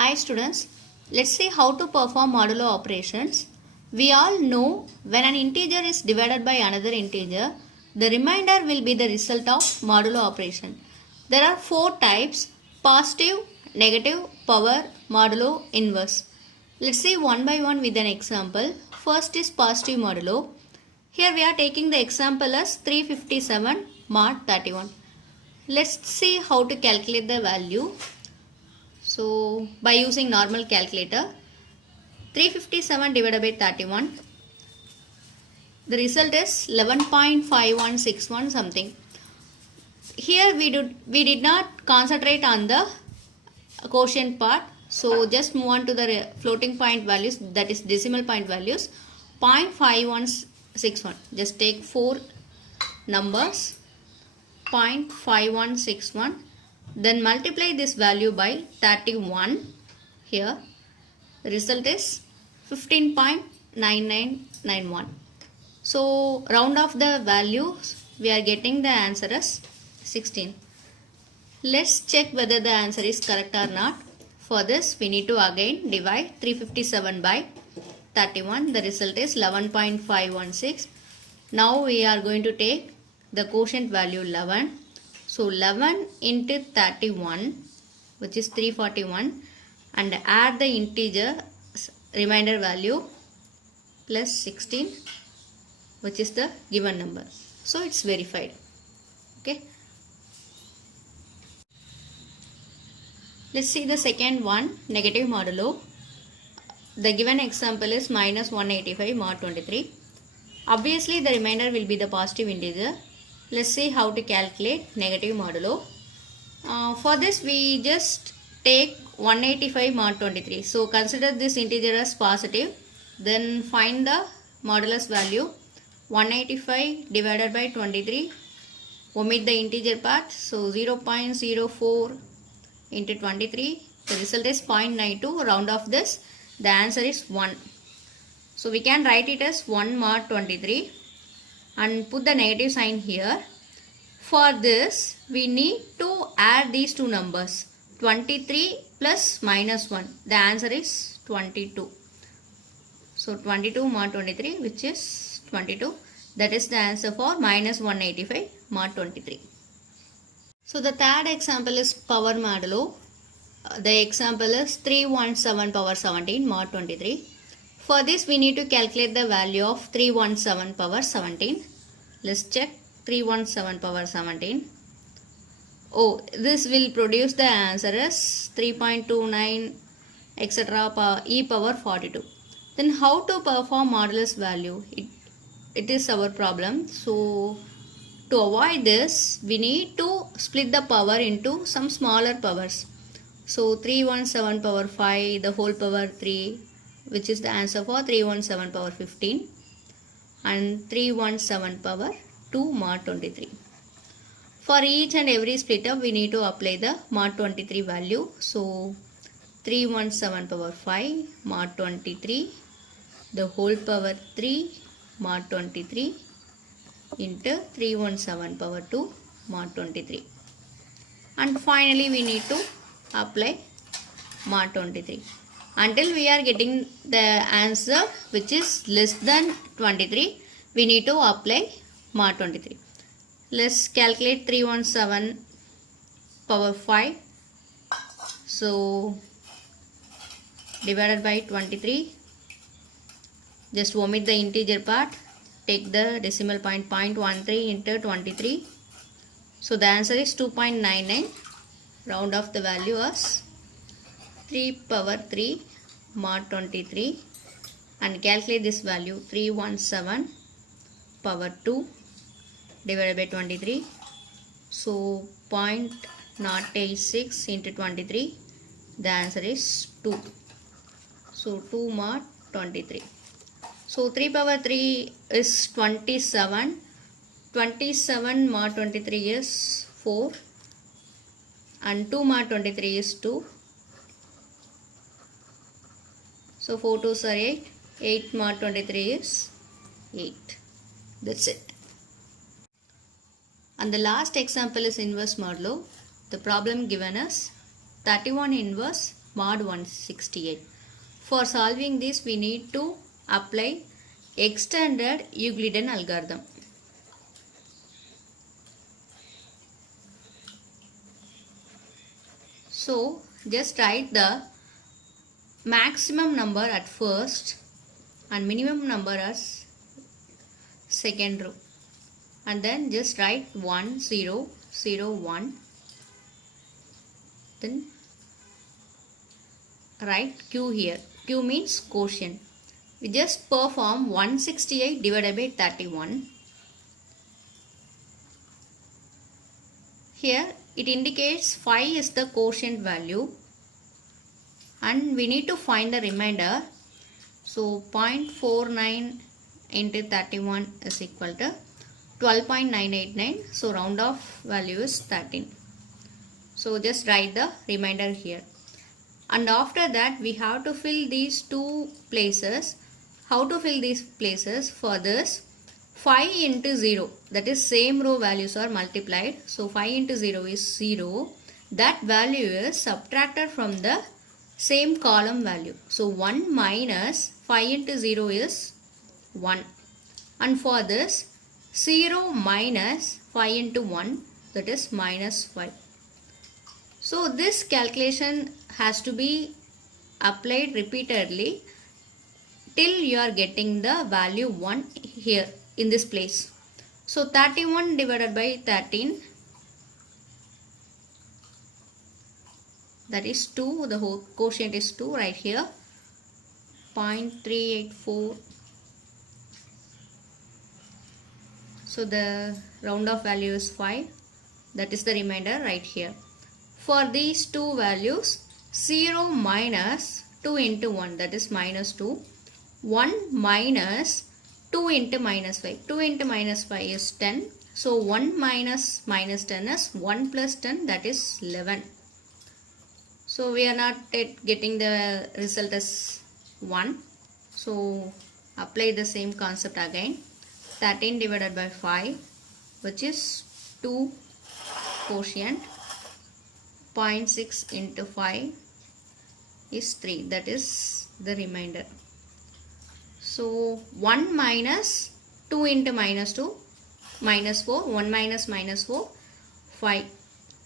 Hi students, let's see how to perform modulo operations. We all know when an integer is divided by another integer, the remainder will be the result of modulo operation. There are four types: positive, negative, power, modulo, inverse. Let's see one by one with an example. First is positive modulo. Here we are taking the example as 357 mod 31. Let's see how to calculate the value. So by using normal calculator, 357 divided by 31, the result is 11.5161 something. Here we did not concentrate on the quotient part, so just move on to the floating point values, that is decimal point values. 0.5161, just take four numbers, 0.5161, then multiply this value by 31. Here the result is 15.9991. So round off the values, we are getting the answer as 16. Let's check whether the answer is correct or not. For this we need to again divide 357 by 31. The result is 11.516. Now we are going to take the quotient value 11. So 11 into 31, which is 341, and add the integer remainder value plus 16, which is the given number. So it's verified. Okay. Let's see the second one, negative modulo. The given example is minus 185 mod 23. Obviously the remainder will be the positive integer. Let's see how to calculate negative modulo. For this we just take 185 mod 23. So consider this integer as positive. Then find the modulus value. 185 divided by 23. Omit the integer part. So 0.04 into 23. The result is 0.92. Round off this. The answer is 1. So we can write it as 1 mod 23. And put the negative sign here. For this we need to add these two numbers, 23 plus minus 1. The answer is 22. So 22 mod 23, which is 22. That is the answer for minus 185 mod 23. So the third example is power modulo. The example is 317 power 17 mod 23. For this we need to calculate the value of 317 power 17. Let's check 317 power 17. Oh, this will produce the answer as 3.29 etc. e power 42. Then how to perform modulus value? It is our problem. So to avoid this, we need to split the power into some smaller powers. So 317 power 5, the whole power 3, which is the answer for 317 power 15, and 317 power 2 mod 23. For each and every split up we need to apply the mod 23 value. So 317 power 5 mod 23, the whole power 3 mod 23 into 317 power 2 mod 23. And finally we need to apply mod 23. Until we are getting the answer which is less than 23, we need to apply mod 23. Let's calculate 317 power 5. So divided by 23. Just omit the integer part. Take the decimal point 0.13 into 23. So the answer is 2.99. Round off the value as 3 power 3 mod 23 and calculate this value 317 power 2 divided by 23. So 0.086 into 23. The answer is 2. So 2 mod 23. So 3 power 3 is 27. 27 mod 23 is 4. And 2 mod 23 is 2. So 4 2s are 8. 8 mod 23 is 8. That's it. And the last example is inverse modulo. The problem given is 31 inverse mod 168. For solving this, we need to apply extended Euclidean algorithm. So just write the maximum number at first and minimum number as second row, and then just write 1 0 0 1, then write Q here. Q means quotient. We just perform 168 divided by 31. Here it indicates 5 is the quotient value and we need to find the remainder. So 0.49 into 31 is equal to 12.989. So round off value is 13. So just write the remainder here. And after that we have to fill these two places. How to fill these places? For this, 5 into 0, that is same row values are multiplied. So 5 into 0 is 0. That value is subtracted from the same column value. So 1 minus 5 into 0 is 1. And for this, 0 minus 5 into 1, that is minus 5. So this calculation has to be applied repeatedly till you are getting the value 1 here in this place. So 31 divided by 13, that is 2, the whole quotient is 2 right here, 0.384. So the round off value is 5, that is the remainder right here. For these two values, 0 minus 2 into 1, that is minus 2, 1 minus 2 into minus 5, 2 into minus 5 is 10. So 1 minus minus 10 is 1 plus 10, that is 11. So we are not yet getting the result as 1. So apply the same concept again. 13 divided by 5, which is 2 quotient. 0.6 into 5 is 3, that is the remainder. So 1 minus 2 into minus 2, minus 4, 1 minus minus 4, 5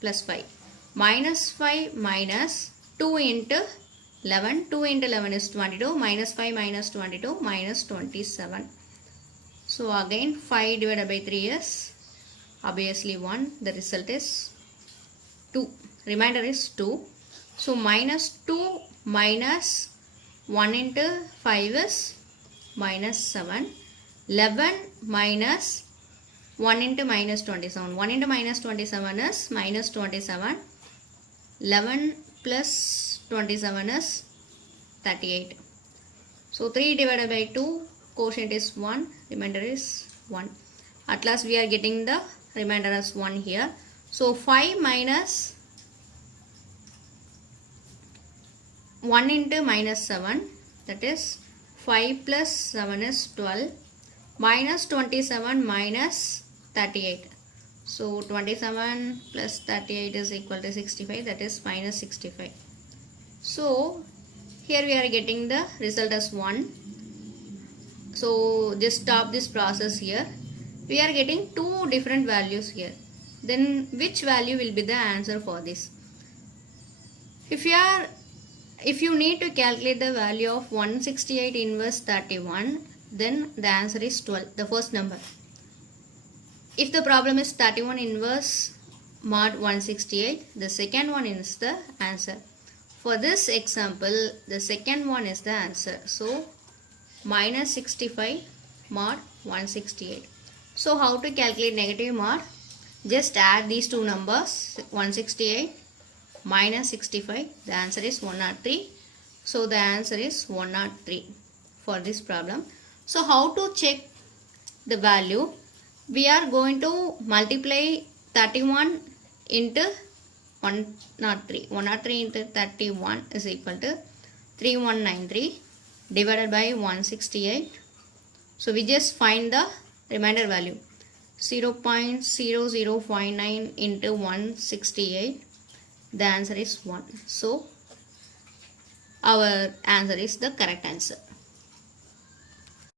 plus 5. Minus 5 minus 2 into 11, 2 into 11 is 22, minus 5 minus 22, minus 27. So again 5 divided by 3 is obviously 1, the result is 2, remainder is 2. So minus 2 minus 1 into 5 is minus 7. 11 minus 1 into minus 27. 1 into minus 27 is minus 27. 11 plus 27 is 38. So 3 divided by 2, quotient is 1, remainder is 1. At last we are getting the remainder as 1 here. So 5 minus 1 into minus 7, that is 5 plus 7 is 12, minus 27 minus 38. So 27 plus 38 is equal to 65, that is minus 65. So here we are getting the result as 1. So just stop this process here. We are getting two different values here. Then which value will be the answer for this? If you need to calculate the value of 168 inverse 31, then the answer is 12, the first number. If the problem is 31 inverse mod 168, the second one is the answer. For this example, the second one is the answer. So minus 65 mod 168. So how to calculate negative mod? Just add these two numbers, 168 minus 65, the answer is 103. So the answer is 103 for this problem. So how to check the value? We are going to multiply 31 into 103. 103 into 31 is equal to 3193 divided by 168. So we just find the remainder value, 0.0059 into 168. The answer is 1. So our answer is the correct answer.